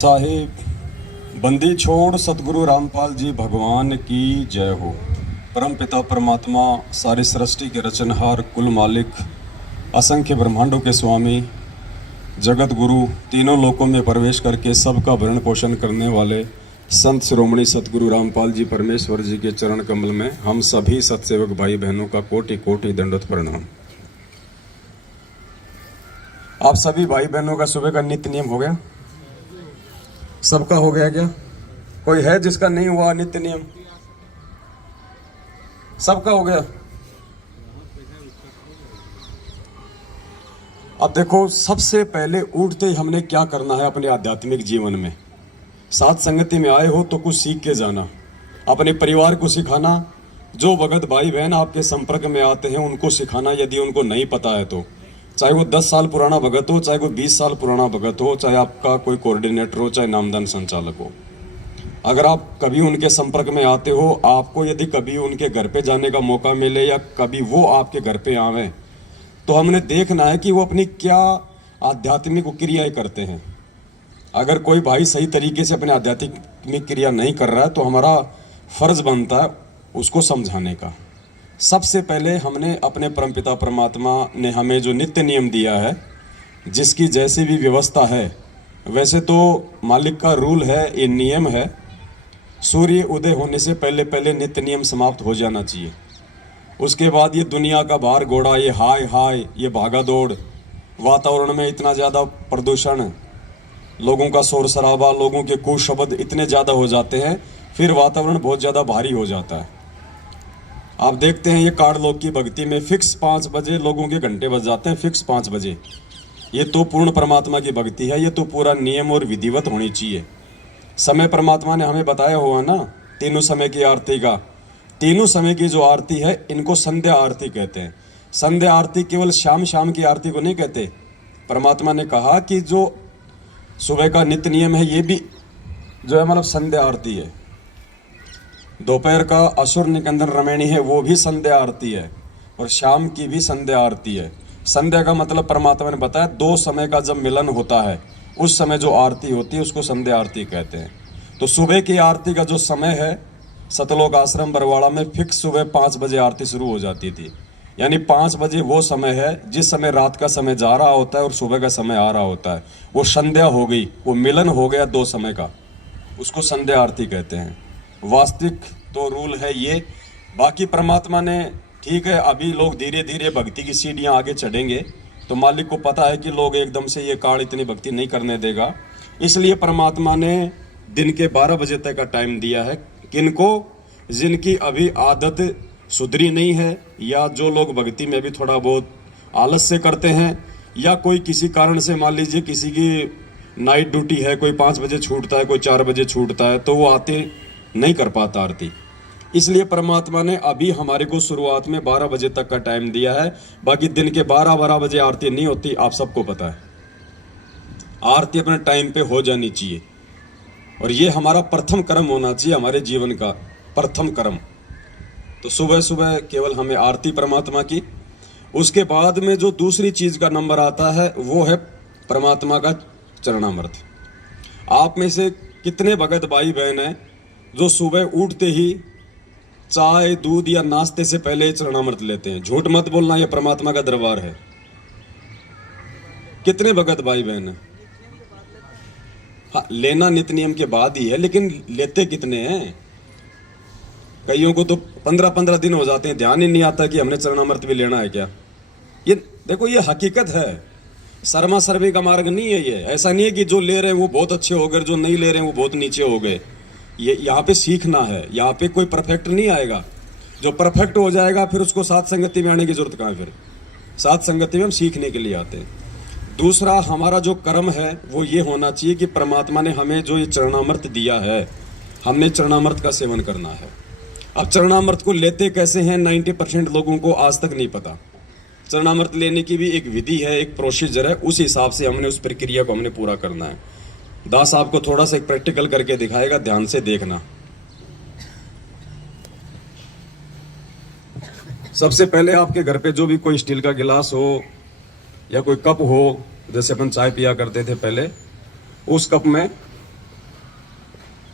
साहेब बंदी छोड़ सतगुरु रामपाल जी भगवान की जय हो। परम पिता परमात्मा सारी सृष्टि के रचनहार कुल मालिक असंख्य ब्रह्मांडों के स्वामी जगत गुरु तीनों लोकों में प्रवेश करके सबका भरण पोषण करने वाले संत शिरोमणि सतगुरु रामपाल जी परमेश्वर जी के चरण कमल में हम सभी सत्सेवक भाई बहनों का कोटि कोटि दंडवत प्रणाम। आप सभी भाई बहनों का सुबह का नित्य नियम हो गया? सबका हो गया क्या? कोई है जिसका नहीं हुआ नित्य नियम? सबका हो गया। अब देखो, सबसे पहले उठते ही हमने क्या करना है अपने आध्यात्मिक जीवन में। साथ संगति में आए हो तो कुछ सीख के जाना, अपने परिवार को सिखाना, जो भगत भाई बहन आपके संपर्क में आते हैं उनको सिखाना यदि उनको नहीं पता है तो। चाहे वो 10 साल पुराना भगत हो, चाहे वो 20 साल पुराना भगत हो, चाहे आपका कोई कोऑर्डिनेटर हो, चाहे नामदान संचालक हो। अगर आप कभी उनके संपर्क में आते हो, आपको यदि कभी उनके घर पे जाने का मौका मिले या कभी वो आपके घर पे आवे, तो हमने देखना है कि वो अपनी क्या आध्यात्मिक क्रियाएं करते हैं। अगर कोई भाई सही तरीके से अपने आध्यात्मिक क्रिया नहीं कर रहा है तो हमारा फर्ज बनता है उसको समझाने का। सबसे पहले हमने अपने परमपिता परमात्मा ने हमें जो नित्य नियम दिया है, जिसकी जैसी भी व्यवस्था है, वैसे तो मालिक का रूल है, ये नियम है, सूर्य उदय होने से पहले पहले नित्य नियम समाप्त हो जाना चाहिए। उसके बाद ये दुनिया का भार घोड़ा, ये हाय हाय, ये भागा दौड़, वातावरण में इतना ज़्यादा प्रदूषण, लोगों का शोर शराबा, लोगों के कुशब्द इतने ज़्यादा हो जाते हैं, फिर वातावरण बहुत ज़्यादा भारी हो जाता है। आप देखते हैं ये कार लोग की भक्ति में फिक्स 5 बजे लोगों के घंटे बज जाते हैं, फिक्स 5 बजे। ये तो पूर्ण परमात्मा की भक्ति है, ये तो पूरा नियम और विधिवत होनी चाहिए। समय परमात्मा ने हमें बताया हुआ ना, तीनों समय की आरती का। तीनों समय की जो आरती है इनको संध्या आरती कहते हैं। संध्या आरती केवल शाम शाम की आरती को नहीं कहते। परमात्मा ने कहा कि जो सुबह का नित्य नियम है ये भी जो है मतलब संध्या आरती है। दोपहर का असुर निकंदन रमैणी है, वो भी संध्या आरती है, और शाम की भी संध्या आरती है। संध्या का मतलब परमात्मा ने बताया 2 समय का जब मिलन होता है उस समय जो आरती होती है उसको संध्या आरती कहते हैं। तो सुबह की आरती का जो समय है, सतलोक आश्रम बरवाड़ा में फिक्स सुबह 5 बजे आरती शुरू हो जाती थी। यानी 5 बजे वो समय है जिस समय रात का समय जा रहा होता है और सुबह का समय आ रहा होता है। वो संध्या हो गई, वो मिलन हो गया 2 समय का, उसको संध्या आरती कहते हैं। वास्तविक तो रूल है ये। बाकी परमात्मा ने, ठीक है, अभी लोग धीरे धीरे भक्ति की सीढ़ियाँ आगे चढ़ेंगे, तो मालिक को पता है कि लोग एकदम से ये काल इतनी भक्ति नहीं करने देगा, इसलिए परमात्मा ने दिन के 12 बजे तक का टाइम दिया है। किनको? जिनकी अभी आदत सुधरी नहीं है, या जो लोग भक्ति में भी थोड़ा बहुत आलस से करते हैं, या कोई किसी कारण से, मान लीजिए किसी की नाइट ड्यूटी है, कोई 5 बजे छूटता है, कोई 4 बजे छूटता है, तो वो आते नहीं कर पाता आरती। इसलिए परमात्मा ने अभी हमारे को शुरुआत में 12 बजे तक का टाइम दिया है। बाकी दिन के 12 बजे आरती नहीं होती, आप सबको पता है। आरती अपने टाइम पे हो जानी चाहिए, और ये हमारा प्रथम कर्म होना चाहिए, हमारे जीवन का प्रथम कर्म। तो सुबह सुबह केवल हमें आरती परमात्मा की। उसके बाद में जो दूसरी चीज का नंबर आता है वो है परमात्मा का चरणामृत। आप में से कितने भगत भाई बहन हैं जो सुबह उठते ही चाय दूध या नाश्ते से पहले चरणामृत लेते हैं? झूठ मत बोलना, ये परमात्मा का दरबार है। कितने भगत भाई बहन हैं? हाँ, लेना नित्य नियम के बाद ही है, लेकिन लेते कितने हैं? कईयों को तो 15-15 दिन हो जाते हैं, ध्यान ही नहीं आता कि हमने चरणामृत भी लेना है क्या। ये देखो, ये हकीकत है, शर्मा सर्वे का मार्ग नहीं है ये। ऐसा नहीं है कि जो ले रहे हैं वो बहुत अच्छे हो गए, जो नहीं ले रहे हैं वो बहुत नीचे हो गए। ये यहाँ पे सीखना है, यहाँ पे कोई परफेक्ट नहीं आएगा। जो परफेक्ट हो जाएगा फिर उसको साथ संगति में आने की जरूरत कहाँ है? फिर साथ संगति में हम सीखने के लिए आते हैं। दूसरा, हमारा जो कर्म है वो ये होना चाहिए कि परमात्मा ने हमें जो ये चरणामृत दिया है, हमने चरणामृत का सेवन करना है। अब चरणामृत को लेते कैसे हैं 90% लोगों को आज तक नहीं पता। चरणामृत लेने की भी एक विधि है, एक प्रोसीजर है, उस हिसाब से हमने उस प्रक्रिया को हमने पूरा करना है। दास आपको थोड़ा सा एक प्रैक्टिकल करके दिखाएगा, ध्यान से देखना। सबसे पहले आपके घर पे जो भी कोई स्टील का गिलास हो या कोई कप हो, जैसे अपन चाय पिया करते थे पहले, उस कप में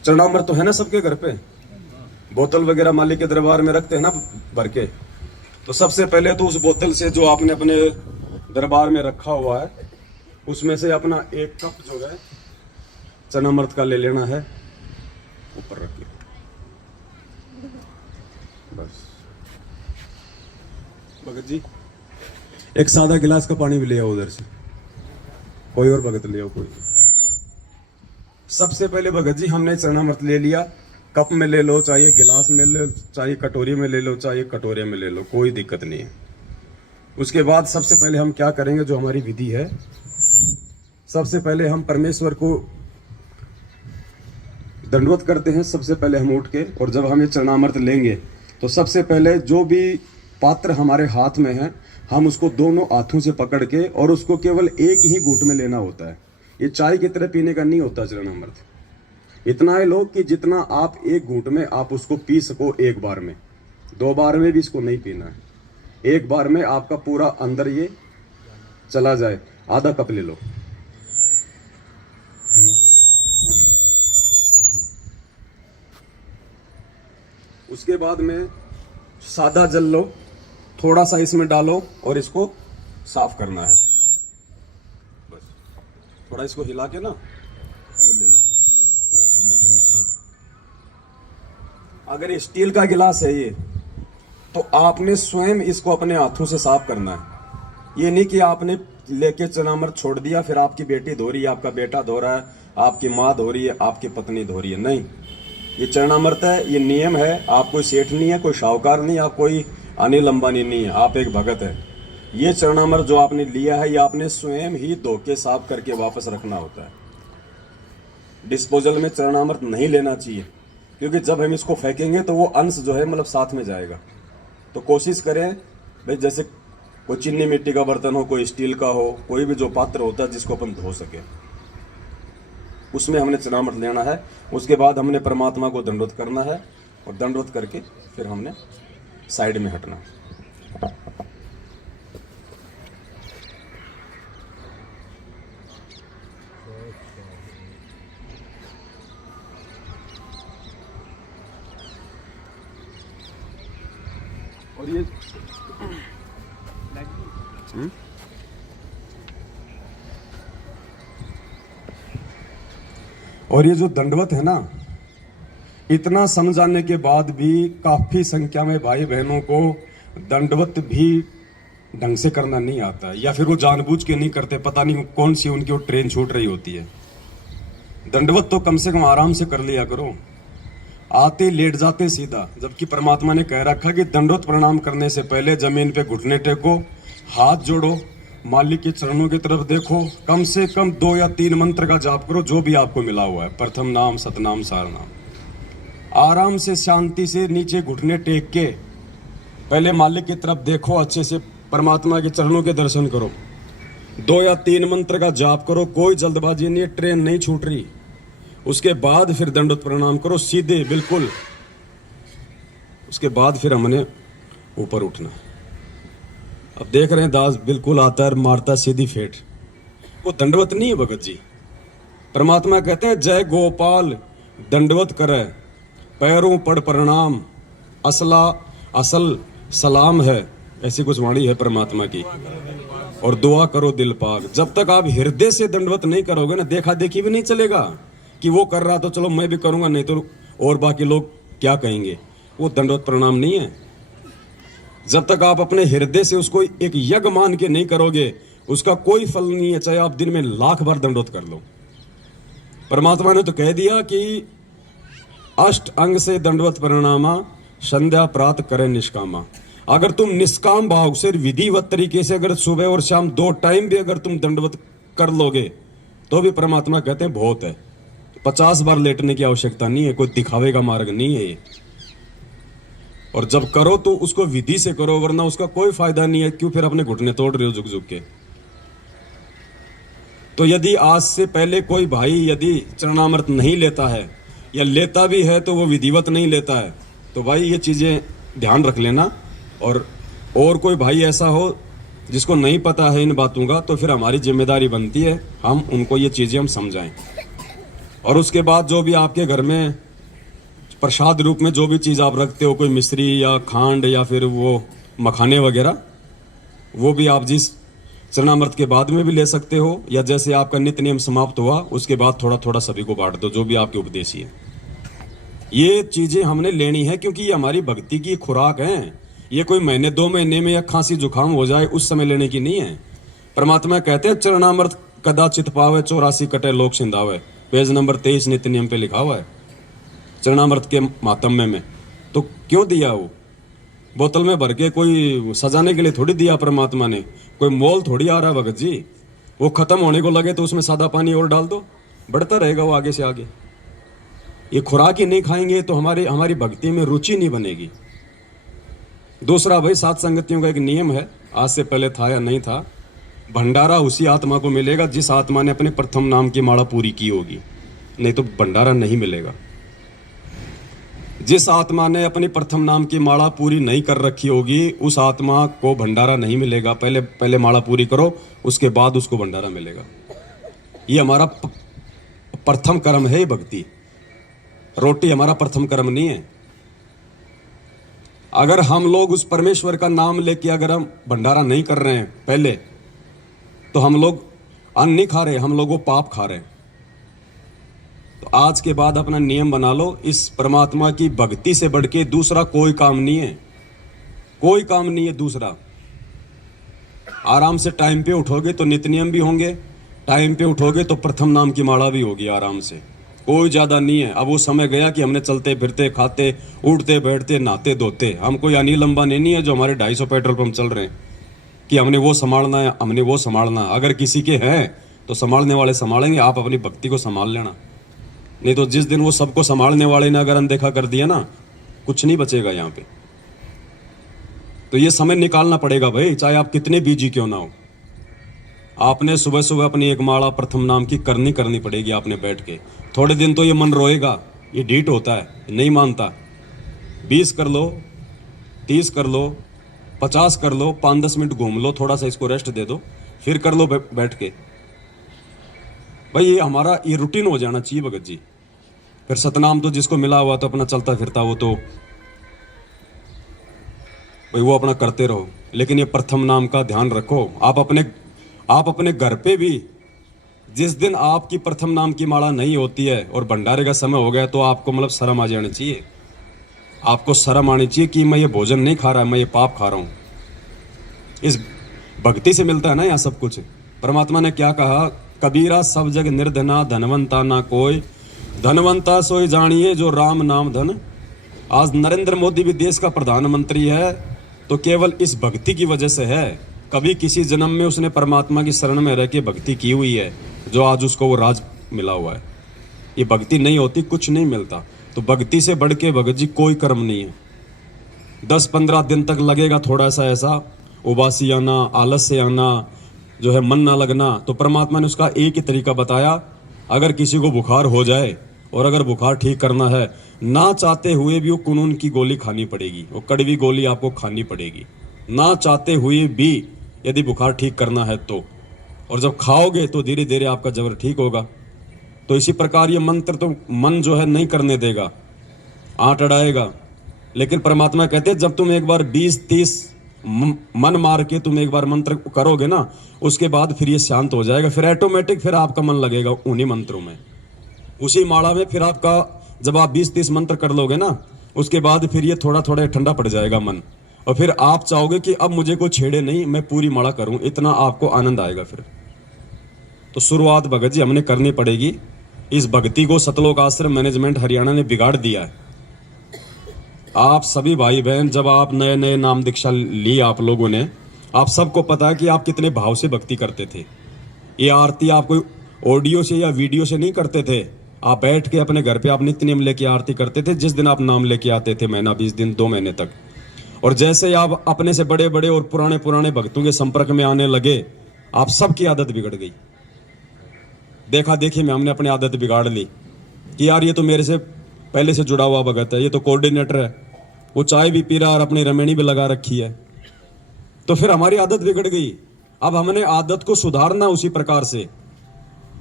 चरणामृत तो है ना सबके घर पे, बोतल वगैरह मालिक के दरबार में रखते हैं ना भर के। तो सबसे पहले तो उस बोतल से जो आपने अपने दरबार में रखा हुआ है उसमें से अपना एक कप जो है चरणामृत का ले लेना है, ऊपर रखिए बस। भगत जी एक सादा गिलास का पानी भी ले आओ उधर से, कोई और भगत ले आओ कोई। सबसे पहले भगत जी हमने चरणामृत ले लिया, कप में ले लो, चाहे गिलास में ले लो, चाहे कटोरी में ले लो, चाहे कटोरे में ले लो, कोई दिक्कत नहीं है। उसके बाद सबसे पहले हम क्या करेंगे, जो हमारी विधि है, सबसे पहले हम परमेश्वर को दंडवत करते हैं। सबसे पहले हम उठ के, और जब हम ये चरणामृत लेंगे तो सबसे पहले जो भी पात्र हमारे हाथ में है हम उसको दोनों हाथों से पकड़ के, और उसको केवल एक ही घूंट में लेना होता है। ये चाय की तरह पीने का नहीं होता चरणामृत। इतना है लोग कि जितना आप एक घूंट में आप उसको पी सको एक बार में, 2 बार में भी इसको नहीं पीना है, एक बार में आपका पूरा अंदर ये चला जाए। आधा कप ले लो, उसके बाद में सादा जल लो, थोड़ा सा इसमें डालो और इसको साफ करना है। बस थोड़ा इसको हिला के ना वो ले लो। अगर स्टील का गिलास है ये, तो आपने स्वयं इसको अपने हाथों से साफ करना है। ये नहीं कि आपने लेके चरणामृत छोड़ दिया, फिर आपकी बेटी धो रही है, आपका बेटा धो रहा है, आपकी माँ धो रही है, आपकी पत्नी धो रही है। नहीं, ये चरणामृत है, ये नियम है। आप कोई सेठ नहीं है, कोई शाहूकार नहीं, आप कोई अनिल अंबानी नहीं है, आप एक भगत है। ये चरणामृत जो आपने लिया है ये आपने स्वयं ही धो के साफ करके वापस रखना होता है। डिस्पोजल में चरणामृत नहीं लेना चाहिए, क्योंकि जब हम इसको फेंकेंगे तो वो अंश जो है मतलब साथ में जाएगा। तो कोशिश करें भाई, जैसे कोई चीनी मिट्टी का बर्तन हो, कोई स्टील का हो, कोई भी जो पात्र होता है जिसको अपन धो सके, उसमें हमने चरणामृत लेना है। उसके बाद हमने परमात्मा को दंडवत करना है, और दंडवत करके फिर हमने साइड में हटना। और ये और ये जो दंडवत है ना, इतना समझाने के बाद भी काफी संख्या में भाई बहनों को दंडवत भी ढंग से करना नहीं आता है, या फिर वो जानबूझ के नहीं करते, पता नहीं कौन सी उनकी वो ट्रेन छूट रही होती है। दंडवत तो कम से कम आराम से कर लिया करो, आते लेट जाते सीधा। जबकि परमात्मा ने कह रखा कि दंडवत प्रणाम करने से पहले जमीन पे घुटने टेको, हाथ जोड़ो, मालिक के चरणों की तरफ देखो, कम से कम 2 या 3 मंत्र का जाप करो जो भी आपको मिला हुआ है, प्रथम नाम, सतनाम, सारनाम। आराम से शांति से नीचे घुटने टेक के पहले मालिक की तरफ देखो, अच्छे से परमात्मा के चरणों के दर्शन करो, 2 या 3 मंत्र का जाप करो, कोई जल्दबाजी नहीं है, ट्रेन नहीं छूट रही। उसके बाद फिर दंडवत प्रणाम करो सीधे बिल्कुल। उसके बाद फिर हमने ऊपर उठना। अब देख रहे हैं दास बिल्कुल आता है, मारता सीधी फेट। वो दंडवत नहीं है भगत जी। परमात्मा कहते हैं जय गोपाल दंडवत करे, पैरों पड़ प्रणाम, असला असल सलाम है, ऐसी कुछ वाणी है परमात्मा की। और दुआ करो दिल पाक। जब तक आप हृदय से दंडवत नहीं करोगे ना, देखा देखी भी नहीं चलेगा कि वो कर रहा तो चलो मैं भी करूंगा, नहीं तो और बाकी लोग क्या कहेंगे। वो दंडवत प्रणाम नहीं है। जब तक आप अपने हृदय से उसको एक यज्ञ मान के नहीं करोगे, उसका कोई फल नहीं है, चाहे आप दिन में 1,00,000 बार दंडवत कर लो। परमात्मा ने तो कह दिया कि अष्ट अंग से दंडवत प्रणामा, संध्या प्रात करे निष्कामा। अगर तुम निष्काम भाव से विधिवत तरीके से अगर सुबह और शाम 2 टाइम भी अगर तुम दंडवत कर लोगे तो भी परमात्मा कहते हैं बहुत है। 50 बार लेटने की आवश्यकता नहीं है, कोई दिखावे का मार्ग नहीं है ये। और जब करो तो उसको विधि से करो, वरना उसका कोई फायदा नहीं है। क्यों फिर अपने घुटने तोड़ रहे हो झुक झुक के। तो यदि आज से पहले कोई भाई यदि चरणामृत नहीं लेता है, या लेता भी है तो वो विधिवत नहीं लेता है, तो भाई ये चीजें ध्यान रख लेना। और कोई भाई ऐसा हो जिसको नहीं पता है इन बातों का, तो फिर हमारी जिम्मेदारी बनती है हम उनको ये चीजें हम समझाएं। और उसके बाद जो भी आपके घर में प्रसाद रूप में जो भी चीज़ आप रखते हो, कोई मिश्री या खांड या फिर वो मखाने वगैरह, वो भी आप जिस चरणामृत के बाद में भी ले सकते हो, या जैसे आपका नित्य नियम समाप्त हुआ उसके बाद थोड़ा थोड़ा सभी को बांट दो, जो भी आपके उपदेशी है। ये चीजें हमने लेनी है क्योंकि ये हमारी भक्ति की खुराक है। ये कोई महीने 2 महीने में या खांसी जुकाम हो जाए उस समय लेने की नहीं है। परमात्मा कहते हैं चरणामृत कदाचित पावे 84 कटे लोक सिंधावे, पेज नंबर 23 नित्य नियम पे लिखा हुआ है चरणामृत के मातम्य में। तो क्यों दिया? वो बोतल में भर के कोई सजाने के लिए थोड़ी दिया परमात्मा ने, कोई मोल थोड़ी आ रहा है भगत जी। वो खत्म होने को लगे तो उसमें सादा पानी और डाल दो, बढ़ता रहेगा वो आगे से आगे। ये खुराक ही नहीं खाएंगे तो हमारी भक्ति में रुचि नहीं बनेगी। दूसरा भाई, सात संगतियों का एक नियम है, आज से पहले था या नहीं था, भंडारा उसी आत्मा को मिलेगा जिस आत्मा ने अपने प्रथम नाम की माला पूरी की होगी, नहीं तो भंडारा नहीं मिलेगा। जिस आत्मा ने अपनी प्रथम नाम की माला पूरी नहीं कर रखी होगी उस आत्मा को भंडारा नहीं मिलेगा। पहले माला पूरी करो, उसके बाद उसको भंडारा मिलेगा। ये हमारा प्रथम कर्म है भक्ति। रोटी हमारा प्रथम कर्म नहीं है। अगर हम लोग उस परमेश्वर का नाम लेके अगर हम भंडारा नहीं कर रहे हैं पहले, तो हम लोग अन्न नहीं खा रहे, हम लोग वो पाप खा रहे हैं। तो आज के बाद अपना नियम बना लो, इस परमात्मा की भक्ति से बढ़ के दूसरा कोई काम नहीं है, कोई काम नहीं है दूसरा। आराम से टाइम पे उठोगे तो नित्य नियम भी होंगे, टाइम पे उठोगे तो प्रथम नाम की माला भी होगी आराम से। कोई ज्यादा नहीं है। अब वो समय गया कि हमने चलते फिरते खाते उठते बैठते नहाते धोते, हम कोई अनिल अंबानी नहीं है जो हमारे 250 पेट्रोल पंप चल रहे हैं कि हमने वो संभालना है, हमने वो संभालना। अगर किसी के हैं तो संभालने वाले संभालेंगे, आप अपनी भक्ति को संभाल लेना। नहीं तो जिस दिन वो सबको संभालने वाले ने अगर अनदेखा कर दिया ना, कुछ नहीं बचेगा यहाँ पे। तो ये समय निकालना पड़ेगा भाई, चाहे आप कितने बिजी क्यों ना हो। आपने सुबह सुबह अपनी एक माला प्रथम नाम की करनी पड़ेगी। आपने बैठ के थोड़े दिन तो ये मन रोएगा, ये डीट होता है, नहीं मानता। 20 कर लो, 30 कर लो, 50 कर लो, 5-10 मिनट घूम लो, थोड़ा सा इसको रेस्ट दे दो, फिर कर लो बैठ के। भाई ये हमारा ये रूटीन हो जाना चाहिए भगत जी। फिर सतनाम तो जिसको मिला हुआ तो अपना चलता फिरता वो तो भाई वो अपना करते रहो, लेकिन ये प्रथम नाम का ध्यान रखो। आप अपने घर पे भी जिस दिन आपकी प्रथम नाम की माला नहीं होती है और भंडारे का समय हो गया तो आपको मतलब शर्म आ जानी चाहिए। आपको शर्म आनी चाहिए कि मैं ये भोजन नहीं खा रहा, मैं ये पाप खा रहा हूं। इस भक्ति से मिलता है ना यहाँ सब कुछ। परमात्मा ने क्या कहा, कबीरा सब जग निर्धना धनवंता ना कोई, धनवंता सोई जानिए जो राम नाम धन। आज नरेंद्र मोदी भी देश का प्रधानमंत्री है तो केवल इस भक्ति की वजह से है। कभी किसी जन्म में उसने परमात्मा की शरण में रह के भक्ति की हुई है, जो आज उसको वो राज मिला हुआ है। ये भक्ति नहीं होती कुछ नहीं मिलता। तो भक्ति से बढ़ के भगत जी कोई कर्म नहीं है। 10-15 दिन तक लगेगा थोड़ा सा ऐसा उबासी आना, आलस से आना, जो है मन ना लगना, तो परमात्मा ने उसका एक ही तरीका बताया। अगर किसी को बुखार हो जाए और अगर बुखार ठीक करना है, ना चाहते हुए भी वो कुनून की गोली खानी पड़ेगी, वो कड़वी गोली आपको खानी पड़ेगी, ना चाहते हुए भी, यदि बुखार ठीक करना है तो। और जब खाओगे तो धीरे धीरे आपका जबर ठीक होगा। तो इसी प्रकार ये मंत्र तो मन जो है नहीं करने देगा, आंट अड़ाएगा। लेकिन परमात्मा कहते हैं जब तुम एक बार 20-30 मन मार के तुम एक बार मंत्र करोगे ना, उसके बाद फिर ये शांत हो जाएगा। फिर ऑटोमेटिक फिर आपका मन लगेगा उन्हीं मंत्रों में, उसी माला में। फिर आपका जब आप 20-30 मंत्र कर लोगे ना, उसके बाद फिर ये थोड़ा थोड़ा ठंडा पड़ जाएगा मन, और फिर आप चाहोगे कि अब मुझे कोई छेड़े नहीं, मैं पूरी माला करूं। इतना आपको आनंद आएगा फिर। तो शुरुआत भगत जी हमने करनी पड़ेगी। इस भक्ति को सतलोक आश्रम मैनेजमेंट हरियाणा ने बिगाड़ दिया है। आप सभी भाई बहन, जब आप नए नए नाम दीक्षा ली आप लोगों ने, आप सबको पता है कि आप कितने भाव से भक्ति करते थे। ये आरती आप कोई ऑडियो से या वीडियो से नहीं करते थे। आप बैठ के अपने घर पे आप नित्य नियम लेके आरती करते थे। जिस दिन आप नाम लेके आते थे, महीना 20 दिन 2 महीने तक, और जैसे आप अपने से बड़े बड़े और पुराने भक्तों के संपर्क में आने लगे, आप सबकी आदत बिगड़ गई। देखा देखी में हमने अपनी आदत बिगाड़ ली कि यार ये तो मेरे से पहले से जुड़ा हुआ भगत है, ये तो कोऑर्डिनेटर है, वो चाय भी पी रहा और अपनी रमेणी भी लगा रखी है। तो फिर हमारी आदत बिगड़ गई। अब हमने आदत को सुधारना उसी प्रकार से।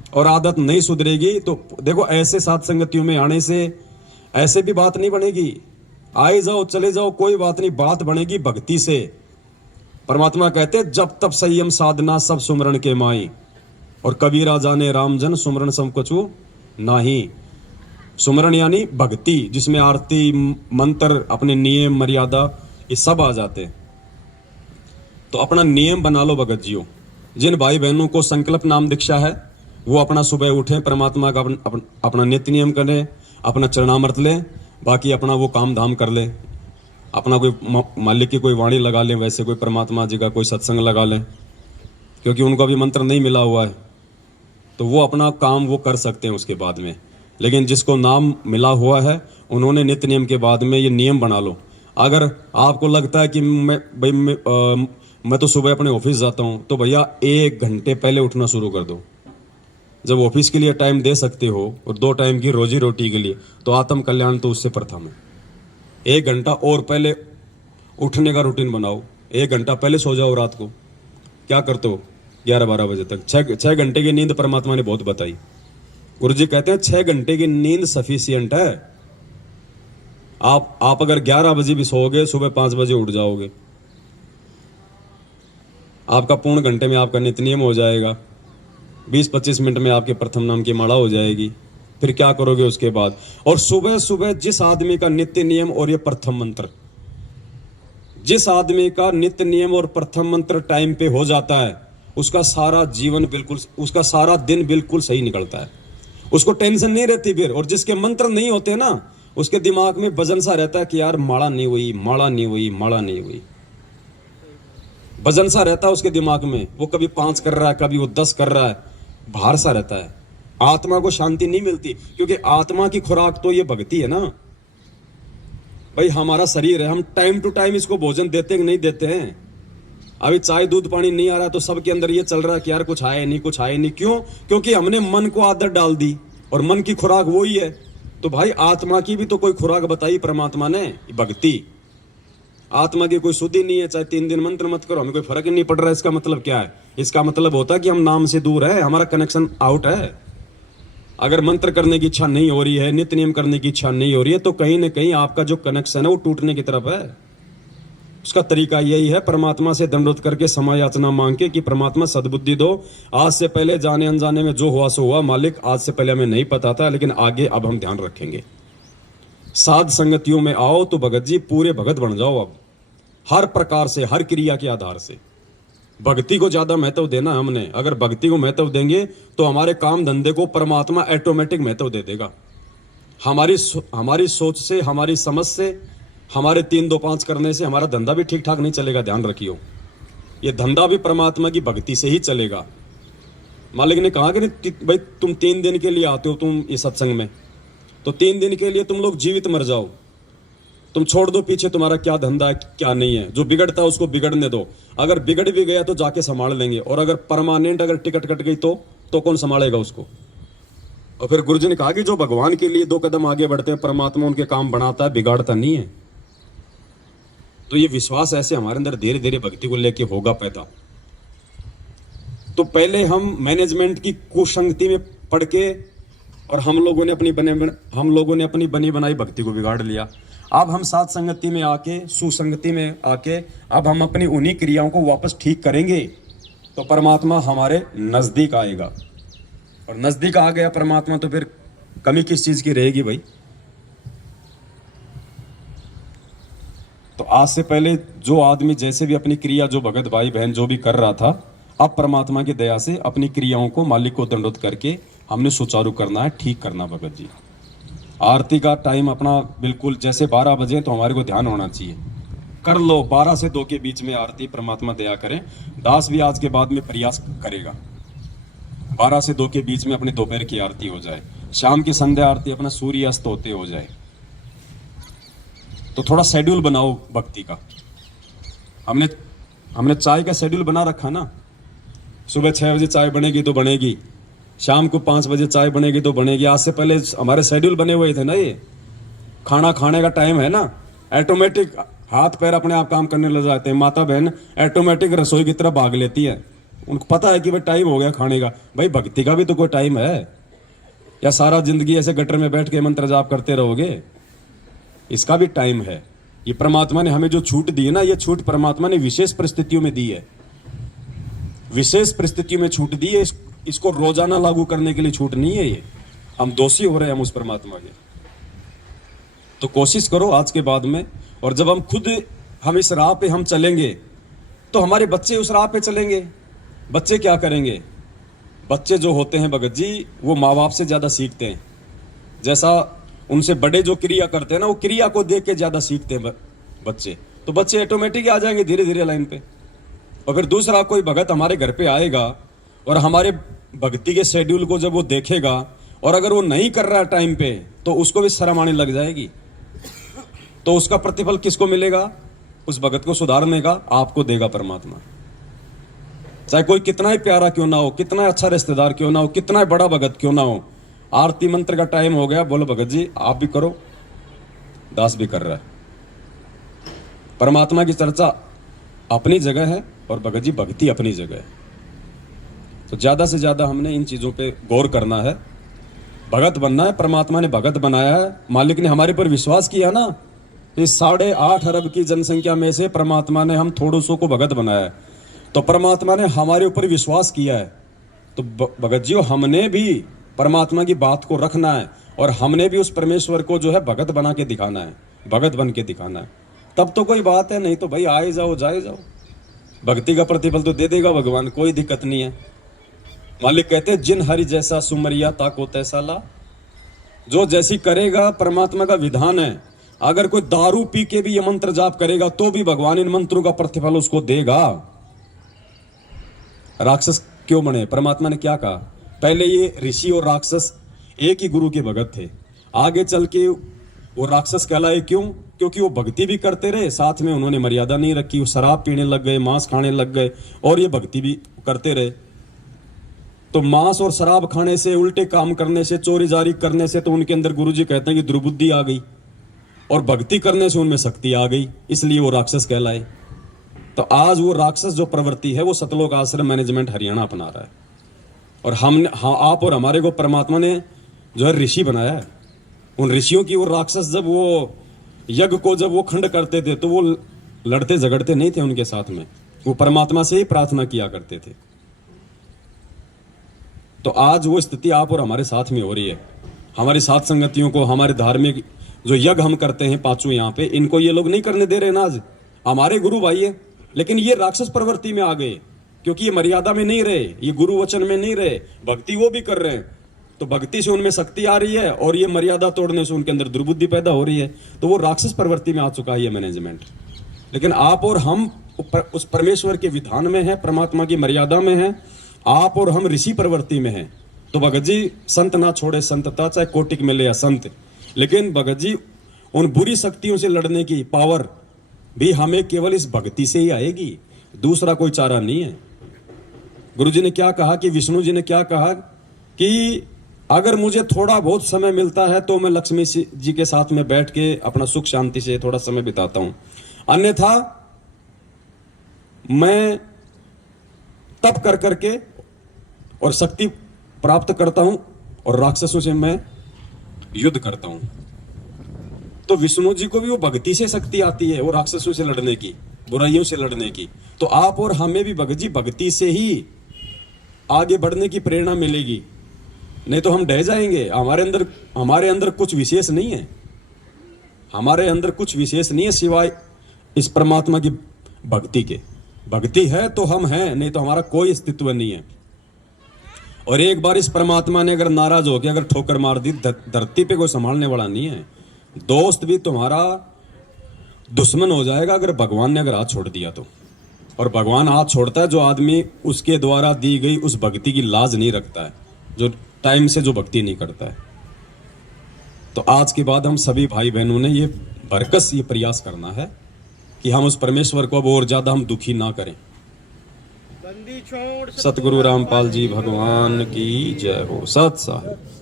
और आदत नहीं सुधरेगी तो देखो ऐसे साथ संगतियों में आने से ऐसे भी बात नहीं बनेगी। आए जाओ चले जाओ कोई बात नहीं, बात बनेगी भक्ति से। परमात्मा कहते जब तब संयम साधना सब सुमरण के माई, और कबीरा जाने रामजन सुमरण सम कछु नाही। सुमरण यानी भक्ति, जिसमें आरती मंत्र अपने नियम मर्यादा ये सब आ जाते हैं। तो अपना नियम बना लो भगत जियो। जिन भाई बहनों को संकल्प नाम दीक्षा है वो अपना सुबह उठें, परमात्मा का अपना नित्य नियम करें, अपना चरणामृत लें, बाकी अपना वो काम धाम कर ले। अपना कोई मालिक की कोई वाणी लगा लें, वैसे कोई परमात्मा जी का कोई सत्संग लगा लें, क्योंकि उनको भी मंत्र नहीं मिला हुआ है तो वो अपना काम वो कर सकते हैं उसके बाद में। लेकिन जिसको नाम मिला हुआ है उन्होंने नित्य नियम के बाद में ये नियम बना लो। अगर आपको लगता है कि मैं तो सुबह अपने ऑफिस जाता हूँ, तो भैया 1 घंटे पहले उठना शुरू कर दो। जब ऑफिस के लिए टाइम दे सकते हो और 2 टाइम की रोजी रोटी के लिए, तो आत्म कल्याण तो उससे प्रथम है। 1 घंटा और पहले उठने का रूटीन बनाओ। 1 घंटा पहले सो जाओ। रात को क्या करते हो 11-12 बजे तक? 6 घंटे की नींद परमात्मा ने बहुत बताई। गुरु जी कहते हैं 6 घंटे की नींद सफिशियंट है। आप अगर 11 बजे भी सोओगे, सुबह 5 बजे उठ जाओगे, आपका पूर्ण घंटे में आपका नित्य नियम हो जाएगा। 20-25 मिनट में आपके प्रथम नाम की माला हो जाएगी। फिर क्या करोगे उसके बाद? और सुबह सुबह जिस आदमी का नित्य नियम और ये प्रथम मंत्र, जिस आदमी का नित्य नियम और प्रथम मंत्र टाइम पे हो जाता है, उसका सारा जीवन बिल्कुल, उसका सारा दिन बिल्कुल सही निकलता है। उसको टेंशन नहीं रहती फिर। और जिसके मंत्र नहीं होते ना, उसके दिमाग में वजन सा रहता है कि यार माला नहीं हुई, माला नहीं हुई, माला नहीं हुई। वजन सा रहता है उसके दिमाग में। वो कभी 5 कर रहा है, कभी वो 10 कर रहा है, भार सा रहता है। आत्मा को शांति नहीं मिलती, क्योंकि आत्मा की खुराक तो ये भक्ति है ना भाई। हमारा शरीर है, हम टाइम टू टाइम इसको भोजन देते हैं कि नहीं देते हैं? अभी चाय दूध पानी नहीं आ रहा तो सबके अंदर ये चल रहा है कि यार कुछ आए नहीं, कुछ आए नहीं। क्यों? क्योंकि हमने मन को आदत डाल दी, और मन की खुराक वो ही है। तो भाई आत्मा की भी तो कोई खुराक बताई परमात्मा ने, भक्ति। आत्मा की कोई शुद्धि नहीं है, चाहे 3 दिन मंत्र मत करो, हमें कोई फर्क ही नहीं पड़ रहा है। इसका मतलब क्या है? इसका मतलब होता है कि हम नाम से दूर है, हमारा कनेक्शन आउट है। अगर मंत्र करने की इच्छा नहीं हो रही है, नित्य नियम करने की इच्छा नहीं हो रही है, तो कहीं ना कहीं आपका जो कनेक्शन है वो टूटने की तरफ है। उसका तरीका यही है, परमात्मा से दंडोत करके क्षमा याचना मांग के कि परमात्मा सद्बुद्धि दो। आज से पहले जाने अनजाने में जो हुआ सो हुआ, मालिक आज से पहले हमें नहीं पता था, लेकिन आगे अब हम ध्यान रखेंगे। साध संगतियों में आओ तो भगत जी पूरे भगत बन जाओ। अब हर प्रकार से, हर क्रिया के आधार से भक्ति को ज्यादा महत्व देना है हमने। अगर भक्ति को महत्व देंगे तो हमारे काम धंधे को परमात्मा ऑटोमेटिक महत्व दे देगा। हमारी सोच से, हमारी समझ से, हमारे 3-2-5 करने से हमारा धंधा भी ठीक ठाक नहीं चलेगा। ध्यान रखियो, ये धंधा भी परमात्मा की भक्ति से ही चलेगा। मालिक ने कहा कि भाई तुम 3 दिन के लिए आते हो तुम इस सत्संग में, तो 3 दिन के लिए तुम लोग जीवित मर जाओ। तुम छोड़ दो पीछे तुम्हारा क्या धंधा है क्या नहीं है। जो बिगड़ता है उसको बिगड़ने दो। अगर बिगड़ भी गया तो जाके संभाल लेंगे, और अगर परमानेंट अगर टिकट कट गई तो कौन संभालेगा उसको? और फिर गुरुजी ने कहा कि जो भगवान के लिए 2 कदम आगे बढ़ते हैं, परमात्मा उनके काम बनाता है, बिगाड़ता नहीं है। तो ये विश्वास ऐसे हमारे अंदर धीरे धीरे भक्ति को लेके होगा पैदा। तो पहले हम मैनेजमेंट की कुसंगति में पड़ के, और हम लोगों ने अपनी बनी बनाई भक्ति को बिगाड़ लिया। अब हम साथ संगति में आके, सुसंगति में आके, अब हम अपनी उन्हीं क्रियाओं को वापस ठीक करेंगे तो परमात्मा हमारे नजदीक आएगा। और नजदीक आ गया परमात्मा तो फिर कमी किस चीज की रहेगी भाई? तो आज से पहले जो आदमी जैसे भी अपनी क्रिया, जो भगत भाई बहन जो भी कर रहा था, अब परमात्मा की दया से अपनी क्रियाओं को मालिक को दंडोत करके हमने सुचारू करना है, ठीक करना। भगत जी आरती का टाइम अपना बिल्कुल जैसे 12 बजे तो हमारे को ध्यान होना चाहिए। कर लो 12 से 2 के बीच में आरती, परमात्मा दया करें। दास भी आज के बाद में प्रयास करेगा 12 से 2 के बीच में अपनी दोपहर की आरती हो जाए, शाम की संध्या आरती अपना सूर्य अस्त होते हो जाए। तो थोड़ा शेड्यूल बनाओ भक्ति का। हमने चाय का शेड्यूल बना रखा ना, सुबह 6 बजे चाय बनेगी तो बनेगी, शाम को 5 बजे चाय बनेगी तो बनेगी। आज से पहले हमारे शेड्यूल बने हुए थे ना। ये खाना खाने का टाइम है ना, ऑटोमेटिक हाथ पैर अपने आप काम करने लग जाते हैं। माता बहन ऑटोमेटिक रसोई की तरफ भाग लेती है, उनको पता है कि भाई टाइम हो गया खाने का। भाई भक्ति का भी तो कोई टाइम है, या सारा जिंदगी ऐसे गटर में बैठ के मंत्र जाप करते रहोगे? इसका भी टाइम है। ये परमात्मा ने हमें जो छूट दी है ना, ये छूट परमात्मा ने विशेष परिस्थितियों में दी है, विशेष परिस्थितियों में छूट दी है। इसको रोजाना लागू करने के लिए छूट नहीं है। ये हम दोषी हो रहे हैं हम उस परमात्मा के। तो कोशिश करो आज के बाद में, और जब हम इस राह पे हम चलेंगे तो हमारे बच्चे उस राह पे चलेंगे। बच्चे क्या करेंगे? बच्चे जो होते हैं भगत जी, वो माँ बाप से ज्यादा सीखते हैं। जैसा उनसे बड़े जो क्रिया करते हैं ना, वो क्रिया को देख के ज्यादा सीखते हैं बच्चे। तो बच्चे ऑटोमेटिक आ जाएंगे धीरे धीरे लाइन पे। और फिर दूसरा कोई भगत हमारे घर पे आएगा और हमारे भक्ति के शेड्यूल को जब वो देखेगा, और अगर वो नहीं कर रहा टाइम पे, तो उसको भी शर्म आने लग जाएगी। तो उसका प्रतिफल किसको मिलेगा? उस भगत को सुधारने का आपको देगा परमात्मा। चाहे कोई कितना ही प्यारा क्यों ना हो, कितना अच्छा रिश्तेदार क्यों ना हो, कितना ही बड़ा भगत क्यों ना हो। आरती मंत्र का टाइम हो गया, बोलो भगत जी आप भी करो, दास भी कर रहा है। परमात्मा की चर्चा अपनी जगह है और भगत जी भक्ति अपनी जगह है। तो ज्यादा से ज्यादा हमने इन चीजों पे गौर करना है। भगत बनना है, परमात्मा ने भगत बनाया है। मालिक ने हमारे पर विश्वास किया ना, इस 8.5 अरब की जनसंख्या में से परमात्मा ने हम थोड़ों सौ को भगत बनाया है। तो परमात्मा ने हमारे ऊपर विश्वास किया है। तो भगत जी हमने भी परमात्मा की बात को रखना है, और हमने भी उस परमेश्वर को जो है भगत बना के दिखाना है, भगत बन के दिखाना है। तब तो कोई बात है, नहीं तो भाई आए जाओ जाए जाओ, भक्ति का प्रतिफल तो दे देगा भगवान, कोई दिक्कत नहीं है। मालिक कहते हैं जिन हरि जैसा सुमरिया ताको तैसा ला। जो जैसी करेगा, परमात्मा का विधान है। अगर कोई दारू पी के भी ये मंत्र जाप करेगा तो भी भगवान इन मंत्रों का प्रतिफल उसको देगा। राक्षस क्यों बने? परमात्मा ने क्या कहा? पहले ये ऋषि और राक्षस एक ही गुरु के भगत थे। आगे चल के वो राक्षस कहलाए क्यों? क्योंकि वो भक्ति भी करते रहे, साथ में उन्होंने मर्यादा नहीं रखी। वो शराब पीने लग गए, मांस खाने लग गए, और ये भक्ति भी करते रहे। तो मांस और शराब खाने से, उल्टे काम करने से, चोरी जारी करने से तो उनके अंदर गुरुजी कहते हैं कि दुर्बुद्धि आ गई, और भक्ति करने से उनमें शक्ति आ गई, इसलिए वो राक्षस कहलाए। तो आज वो राक्षस जो प्रवृत्ति है वो सतलोक आश्रम मैनेजमेंट हरियाणा अपना रहा है। और आप और हमारे को परमात्मा ने जो है ऋषि बनाया है। उन ऋषियों की वो राक्षस जब वो यज्ञ को जब वो खंड करते थे तो वो लड़ते झगड़ते नहीं थे उनके साथ में, वो परमात्मा से ही प्रार्थना किया करते थे। तो आज वो स्थिति आप और हमारे साथ में हो रही है। हमारी साथ संगतियों को, हमारे धार्मिक जो यज्ञ हम करते हैं पांचों यहाँ पे, इनको ये लोग नहीं करने दे रहे ना। आज हमारे गुरु भाई है, लेकिन ये राक्षस प्रवृत्ति में आ गए, क्योंकि ये मर्यादा में नहीं रहे, ये गुरु वचन में नहीं रहे। भक्ति वो भी कर रहे हैं, तो भक्ति से उनमें शक्ति आ रही है, और ये मर्यादा तोड़ने से उनके अंदर दुर्बुद्धि पैदा हो रही है। तो वो राक्षस प्रवृत्ति में आ चुका है ये मैनेजमेंट। लेकिन आप और हम उस परमेश्वर के विधान में है, परमात्मा की मर्यादा में है। आप और हम ऋषि प्रवृत्ति में है। तो भगत जी संत ना छोड़े संतता, चाहे कोटिक मिले या संत। लेकिन भगत जी उन बुरी शक्तियों से लड़ने की पावर भी हमें केवल इस भक्ति से ही आएगी, दूसरा कोई चारा नहीं है। गुरु जी ने क्या कहा कि विष्णु जी ने क्या कहा कि अगर मुझे थोड़ा बहुत समय मिलता है तो मैं लक्ष्मी जी के साथ में बैठ के अपना सुख शांति से थोड़ा समय बिताता हूं, अन्यथा मैं तप कर करके और शक्ति प्राप्त करता हूं और राक्षसों से मैं युद्ध करता हूं। तो विष्णु जी को भी वो भक्ति से शक्ति आती है, वो राक्षसों से लड़ने की, बुराइयों से लड़ने की। तो आप और हमें भी भगत जी भक्ति से ही आगे बढ़ने की प्रेरणा मिलेगी, नहीं तो हम ढह जाएंगे। हमारे अंदर कुछ विशेष नहीं है, हमारे अंदर कुछ विशेष नहीं है सिवाय इस परमात्मा की भक्ति के। भक्ति है तो हम हैं, नहीं तो हमारा कोई अस्तित्व नहीं है। और एक बार इस परमात्मा ने अगर नाराज होकर अगर ठोकर मार दी, धरती पे कोई संभालने वाला नहीं है। दोस्त भी तुम्हारा दुश्मन हो जाएगा अगर भगवान ने अगर हाथ छोड़ दिया तो। और भगवान हाथ छोड़ता है जो आदमी उसके द्वारा दी गई उस भक्ति की लाज नहीं रखता है, जो टाइम से जो भक्ति नहीं करता है। तो आज के बाद हम सभी भाई बहनों ने ये बरकस ये प्रयास करना है कि हम उस परमेश्वर को अब और ज्यादा हम दुखी ना करें। सतगुरु रामपाल जी भगवान की जय हो। सत साहिब।